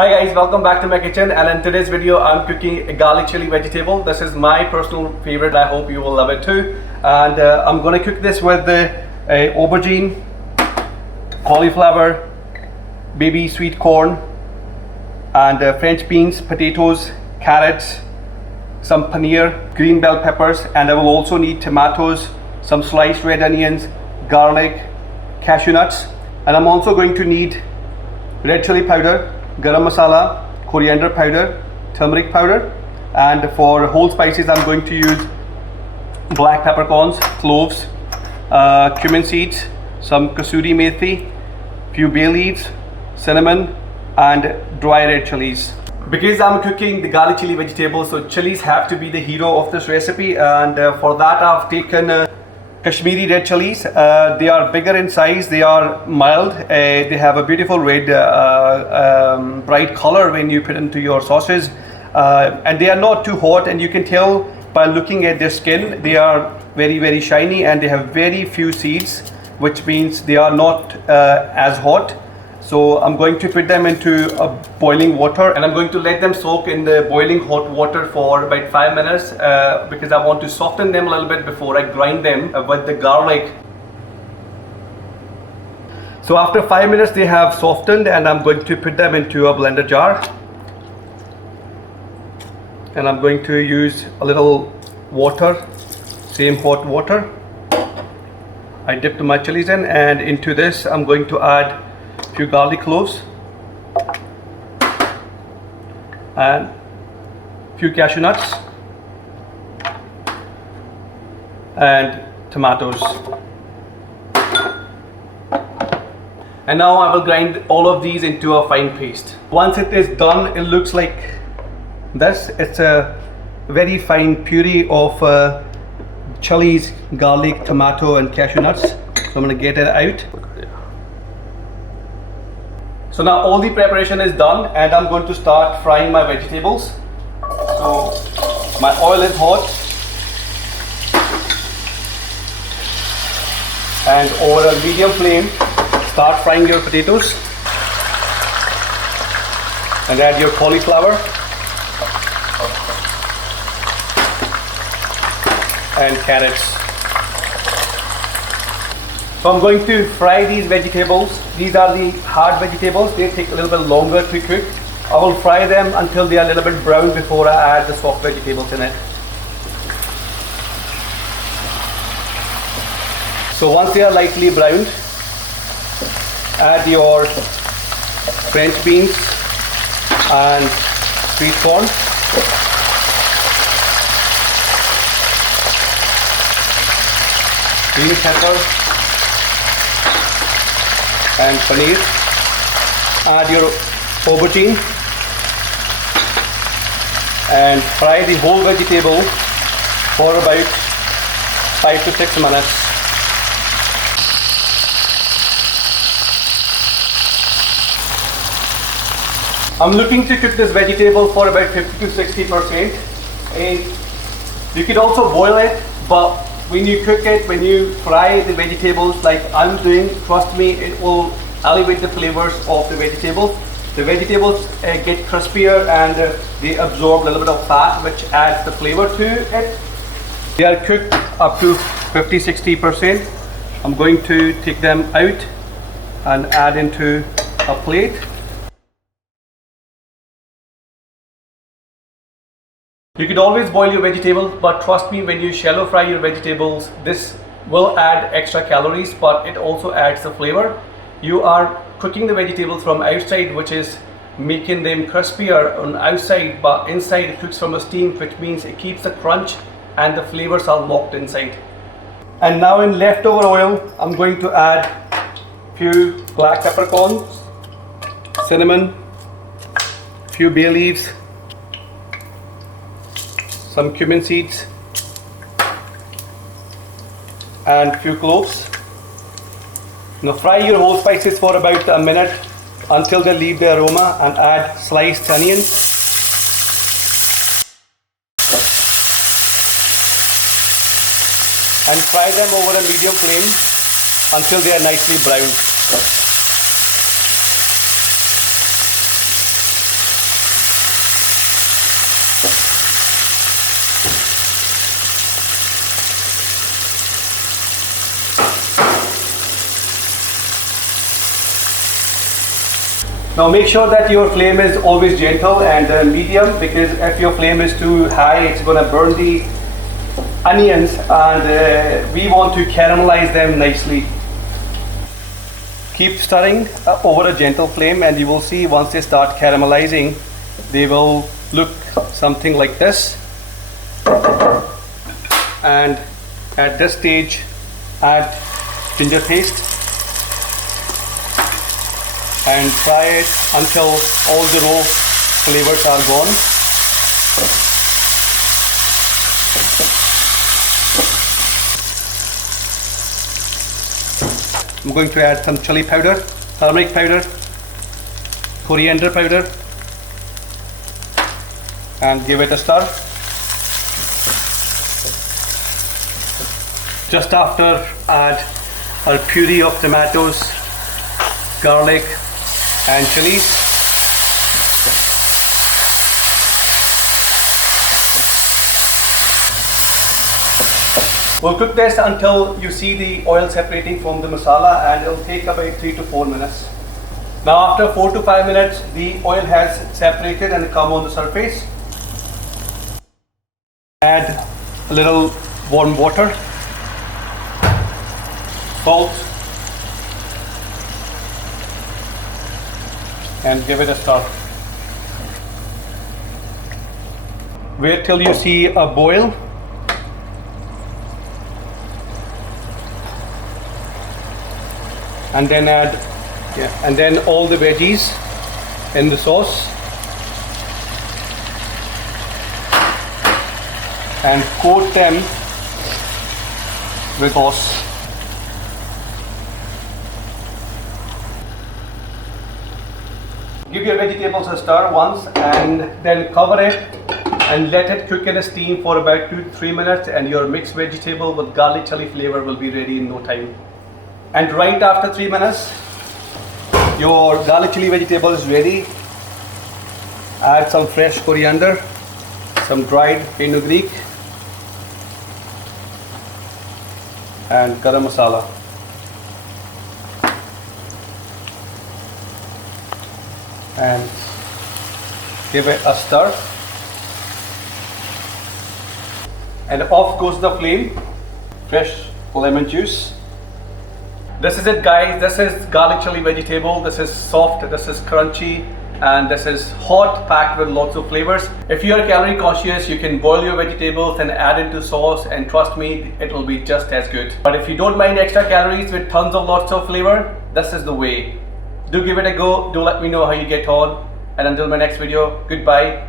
Hi guys, welcome back to my kitchen, and in today's video I'm cooking a garlic chili vegetable. This is my personal favorite. I hope you will love it too. And I'm going to cook this with the aubergine, cauliflower, baby sweet corn, and French beans, potatoes, carrots, some paneer, green bell peppers, and I will also need tomatoes, some sliced red onions, garlic, cashew nuts, and I'm also going to need red chili powder, garam masala, coriander powder, turmeric powder, and for whole spices I'm going to use black peppercorns, cloves, cumin seeds, some kasuri methi, few bay leaves, cinnamon, and dry red chilies. Because I'm cooking the garlic chili vegetable, so chilies have to be the hero of this recipe, and for that I've taken Kashmiri red chilies. They are bigger in size, they are mild, they have a beautiful red bright color when you put into your sauces, and they are not too hot, and you can tell by looking at their skin. They are very shiny, and they have very few seeds, which means they are not as hot. So I'm going to put them into boiling water, and I'm going to let them soak in the boiling hot water for about 5 minutes because I want to soften them a little bit before I grind them with the garlic. So after 5 minutes they have softened, and I'm going to put them into a blender jar, and I'm going to use a little water, same hot water. I dipped my chilies in, and into this I'm going to add few garlic cloves and few cashew nuts and tomatoes. And now I will grind all of these into a fine paste. Once it is done, it looks like this. It's a very fine puree of chilies, garlic, tomato, and cashew nuts. So I'm going to get it out. So now all the preparation is done, and I'm going to start frying my vegetables. So my oil is hot, and over a medium flame start frying your potatoes, and add your cauliflower and carrots. So I'm going to fry these vegetables. These are the hard vegetables. They take a little bit longer to cook. I will fry them until they are a little bit brown before I add the soft vegetables in it. So once they are lightly browned, add your French beans and sweet corn. Green pepper and paneer. Add your aubergine and fry the whole vegetable for about 5 to 6 minutes. I'm looking to cook this vegetable for about 50 to 60%, and you could also boil it, but when you cook it, when you fry the vegetables like I'm doing, trust me, it will elevate the flavors of the vegetables. The vegetables get crispier, and they absorb a little bit of fat, which adds the flavor to it. They are cooked up to 50-60%. I'm going to take them out and add into a plate. You could always boil your vegetables, but trust me, when you shallow fry your vegetables, this will add extra calories, but it also adds the flavor. You are cooking the vegetables from outside, which is making them crispier on outside, but inside it cooks from a steam, which means it keeps the crunch and the flavors are locked inside. And now in leftover oil, I'm going to add few black peppercorns, cinnamon, few bay leaves, some cumin seeds, and few cloves. Now fry your whole spices for about a minute until they leave the aroma, and add sliced onions and fry them over a medium flame until they are nicely browned. Now make sure that your flame is always gentle and medium, because if your flame is too high, it's going to burn the onions, and we want to caramelize them nicely. Keep stirring over a gentle flame, and you will see once they start caramelizing, they will look something like this. And at this stage, add ginger paste and fry it until all the raw flavors are gone. I'm going to add some chili powder, turmeric powder, coriander powder, and give it a stir. Just after, add our puree of tomatoes, garlic and chilies. We'll cook this until you see the oil separating from the masala, and it'll take about 3 to 4 minutes. Now after 4 to 5 minutes, the oil has separated and come on the surface. Add a little warm water, salt, and give it a stir. Wait till you see a boil. And then add, and then all the veggies in the sauce, and coat them with sauce. Give your vegetables a stir once, and then cover it and let it cook in a steam for about 2 to 3 minutes, and your mixed vegetable with garlic chili flavor will be ready in no time. And right after 3 minutes, your garlic chili vegetable is ready. Add some fresh coriander, some dried fenugreek, and garam masala. And give it a stir. And off goes the flame. Fresh lemon juice. This is it, guys. This is garlic chili vegetable. This is soft, this is crunchy, and this is hot, packed with lots of flavors. If you are calorie conscious, you can boil your vegetables and add into sauce, and trust me, it will be just as good. But if you don't mind extra calories with tons of lots of flavor, this is the way. Do give it a go. Do let me know how you get on. And until my next video, goodbye.